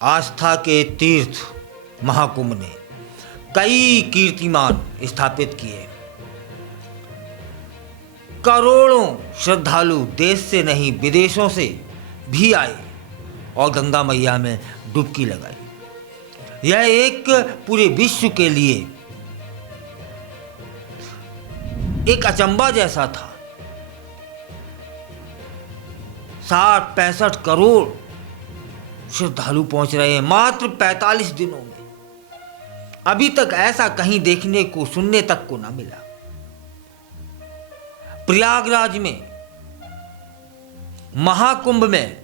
आस्था के तीर्थ महाकुंभ ने कई कीर्तिमान स्थापित किए। करोड़ों श्रद्धालु देश से नहीं विदेशों से भी आए और गंगा मैया में डुबकी लगाई। यह एक पूरे विश्व के लिए एक अचंभा जैसा था। 60-65 करोड़ श्रद्धालु पहुंच रहे हैं मात्र 45 दिनों में। अभी तक ऐसा कहीं देखने को सुनने तक को ना मिला। प्रयागराज में महाकुंभ में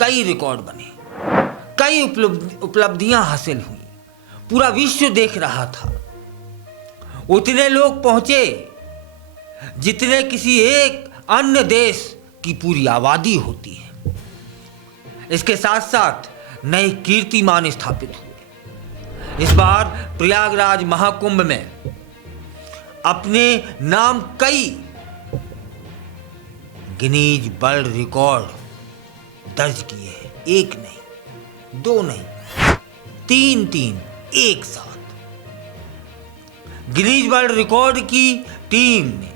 कई रिकॉर्ड बने, कई उपलब्धियां हासिल हुई। पूरा विश्व देख रहा था। उतने लोग पहुंचे जितने किसी एक अन्य देश की पूरी आबादी होती है। इसके साथ साथ नए कीर्तिमान स्थापित हुए। इस बार प्रयागराज महाकुंभ में अपने नाम कई गिनीज वर्ल्ड रिकॉर्ड दर्ज किए हैं। एक नहीं, दो नहीं, तीन एक साथ। गिनीज वर्ल्ड रिकॉर्ड की टीम ने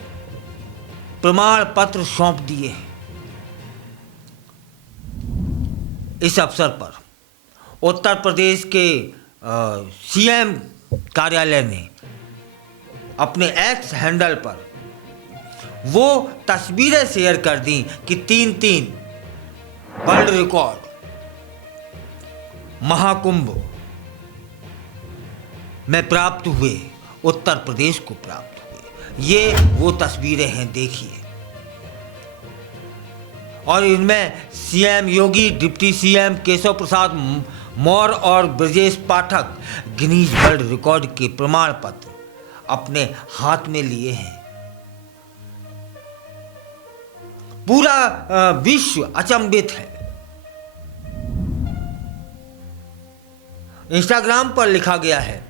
प्रमाण पत्र सौंप दिए हैं। इस अवसर पर उत्तर प्रदेश के सीएम कार्यालय ने अपने एक्स हैंडल पर वो तस्वीरें शेयर कर दी कि 3 वर्ल्ड रिकॉर्ड महाकुंभ में प्राप्त हुए, उत्तर प्रदेश को प्राप्त हुए। ये वो तस्वीरें हैं, देखिए। और इनमें सीएम योगी, डिप्टी सीएम केशव प्रसाद मौर्य और Brajesh Pathak Guinness world record के प्रमाण पत्र अपने हाथ में लिए हैं। पूरा विश्व अचंभित है। इंस्टाग्राम पर लिखा गया है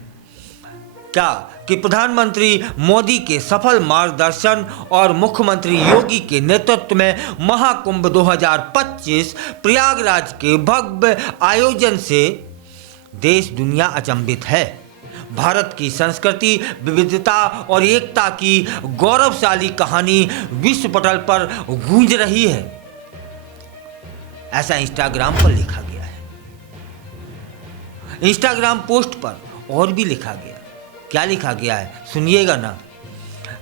क्या कि प्रधानमंत्री मोदी के सफल मार्गदर्शन और मुख्यमंत्री योगी के नेतृत्व में महाकुंभ 2025 प्रयागराज के भव्य आयोजन से देश दुनिया अचंभित है। भारत की संस्कृति, विविधता और एकता की गौरवशाली कहानी विश्व पटल पर गूंज रही है। ऐसा इंस्टाग्राम पर लिखा गया है। इंस्टाग्राम पोस्ट पर और भी लिखा गया। क्या लिखा गया है सुनिएगा ना,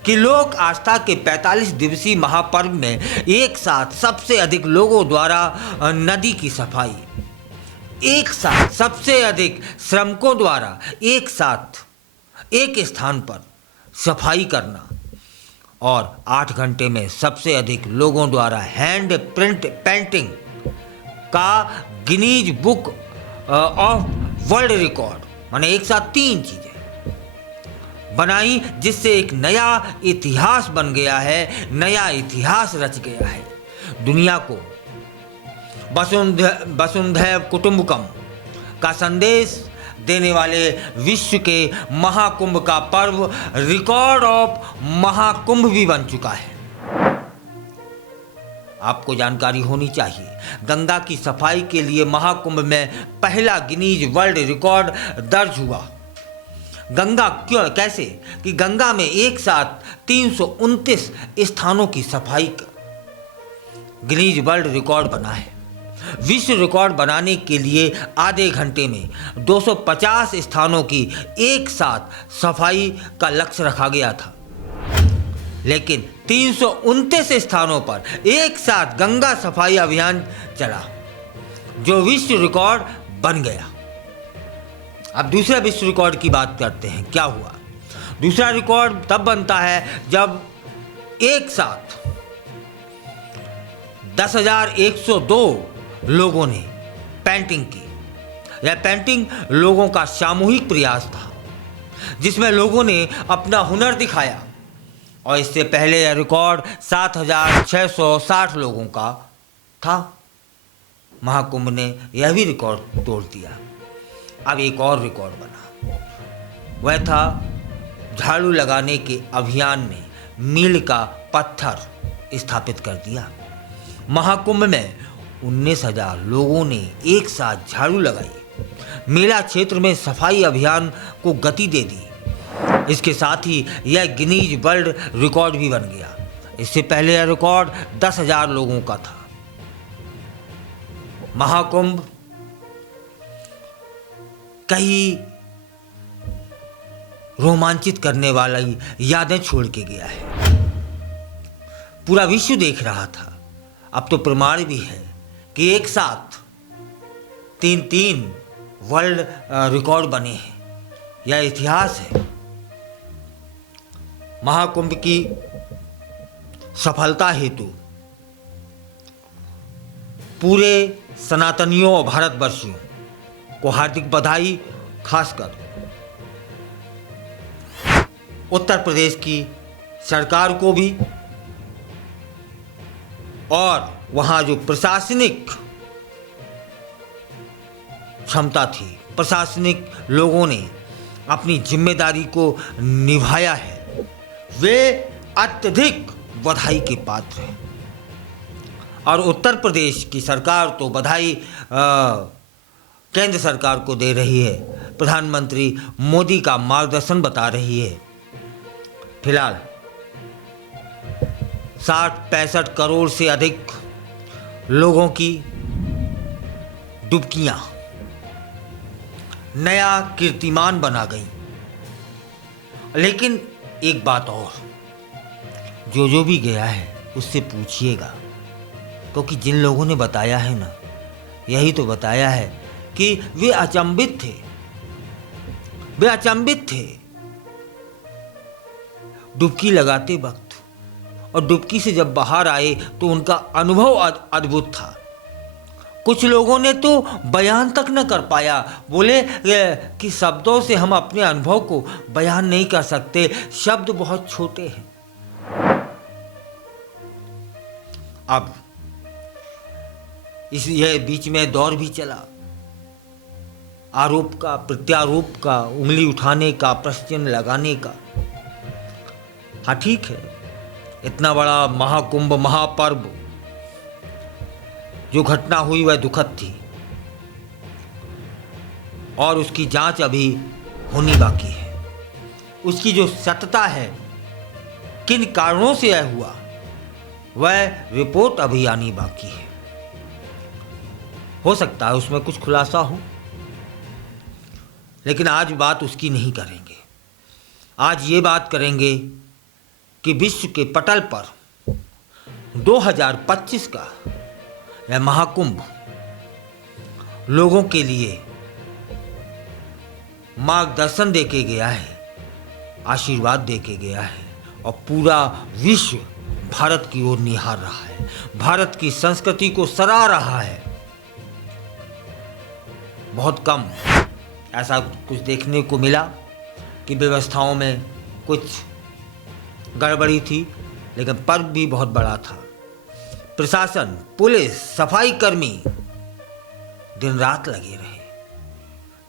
कि लोक आस्था के 45 दिवसीय महापर्व में एक साथ सबसे अधिक लोगों द्वारा नदी की सफाई, एक साथ सबसे अधिक श्रमिकों द्वारा एक साथ एक स्थान पर सफाई करना और 8 घंटे में सबसे अधिक लोगों द्वारा हैंड प्रिंट पेंटिंग का Guinness book of world record, माने एक साथ 3 चीजें बनाई, जिससे एक नया इतिहास बन गया है, नया इतिहास रच गया है। दुनिया को वसुंधैव कुटुंबकम का संदेश देने वाले विश्व के महाकुंभ का पर्व रिकॉर्ड ऑफ महाकुंभ भी बन चुका है। आपको जानकारी होनी चाहिए, गंगा की सफाई के लिए महाकुंभ में पहला गिनीज वर्ल्ड रिकॉर्ड दर्ज हुआ। गंगा क्यों, कैसे कि गंगा में एक साथ 329 स्थानों की सफाई का गिनीज वर्ल्ड रिकॉर्ड बना है। विश्व रिकॉर्ड बनाने के लिए आधे घंटे में 250 स्थानों की एक साथ सफाई का लक्ष्य रखा गया था, लेकिन 329 स्थानों पर एक साथ गंगा सफाई अभियान चला, जो विश्व रिकॉर्ड बन गया। अब दूसरा विश्व रिकॉर्ड की बात करते हैं। क्या हुआ? दूसरा रिकॉर्ड तब बनता है जब एक साथ 10,102 लोगों ने पेंटिंग की। यह पेंटिंग लोगों का सामूहिक प्रयास था, जिसमें लोगों ने अपना हुनर दिखाया। और इससे पहले यह रिकॉर्ड 7,660 लोगों का था। महाकुंभ ने यह भी रिकॉर्ड तोड़ दिया। अब एक और रिकॉर्ड बना, वह था झाड़ू लगाने के अभियान में मील का पत्थर स्थापित कर दिया। महाकुंभ में 19,000 लोगों ने एक साथ झाड़ू लगाई। मेला क्षेत्र में सफाई अभियान को गति दे दी। इसके साथ ही यह गिनीज वर्ल्ड रिकॉर्ड भी बन गया। इससे पहले यह रिकॉर्ड 10,000 लोगों का था। महाकुंभ कई रोमांचित करने वाली यादें छोड़ के गया है। पूरा विश्व देख रहा था। अब तो प्रमाण भी है कि एक साथ तीन वर्ल्ड रिकॉर्ड बने हैं। यह इतिहास है। महाकुंभ की सफलता हेतु पूरे सनातनियों और भारतवर्षियों को हार्दिक बधाई। खासकर उत्तर प्रदेश की सरकार को भी और वहाँ जो प्रशासनिक क्षमता थी, प्रशासनिक लोगों ने अपनी जिम्मेदारी को निभाया है, वे अत्यधिक बधाई के पात्र हैं। और उत्तर प्रदेश की सरकार तो बधाई केंद्र सरकार को दे रही है। प्रधानमंत्री मोदी का मार्गदर्शन बता रही है। फिलहाल 60-65 करोड़ से अधिक लोगों की डुबकियां नया कीर्तिमान बना गई। लेकिन एक बात और, जो भी गया है उससे पूछिएगा, क्योंकि जिन लोगों ने बताया है ना, यही तो बताया है कि वे अचंभित थे डुबकी लगाते वक्त। और डुबकी से जब बाहर आए तो उनका अनुभव अद्भुत था। कुछ लोगों ने तो बयान तक न कर पाया, बोले कि शब्दों से हम अपने अनुभव को बयान नहीं कर सकते, शब्द बहुत छोटे हैं। अब यह बीच में दौर भी चला, आरोप का, प्रत्यारोप का, उंगली उठाने का, प्रश्न लगाने का। हाँ ठीक है, इतना बड़ा महाकुंभ, महापर्व, जो घटना हुई वह दुखद थी और उसकी जांच अभी होनी बाकी है। उसकी जो सत्यता है, किन कारणों से यह हुआ, वह रिपोर्ट अभी आनी बाकी है। हो सकता है उसमें कुछ खुलासा हो, लेकिन आज बात उसकी नहीं करेंगे। आज ये बात करेंगे कि विश्व के पटल पर 2025 का यह महाकुंभ लोगों के लिए मार्गदर्शन देके गया है, आशीर्वाद देके गया है, और पूरा विश्व भारत की ओर निहार रहा है, भारत की संस्कृति को सराह रहा है। बहुत कम ऐसा कुछ देखने को मिला कि व्यवस्थाओं में कुछ गड़बड़ी थी, लेकिन पर्व भी बहुत बड़ा था। प्रशासन, पुलिस, सफाई कर्मी दिन रात लगे रहे।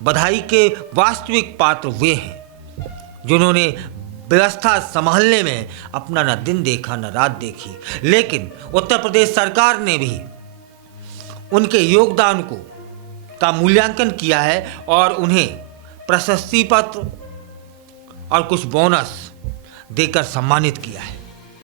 बधाई के वास्तविक पात्र वे हैं जिन्होंने व्यवस्था संभालने में अपना न दिन देखा न रात देखी। लेकिन उत्तर प्रदेश सरकार ने भी उनके योगदान का मूल्यांकन किया है और उन्हें प्रशस्ति पत्र और कुछ बोनस देकर सम्मानित किया है।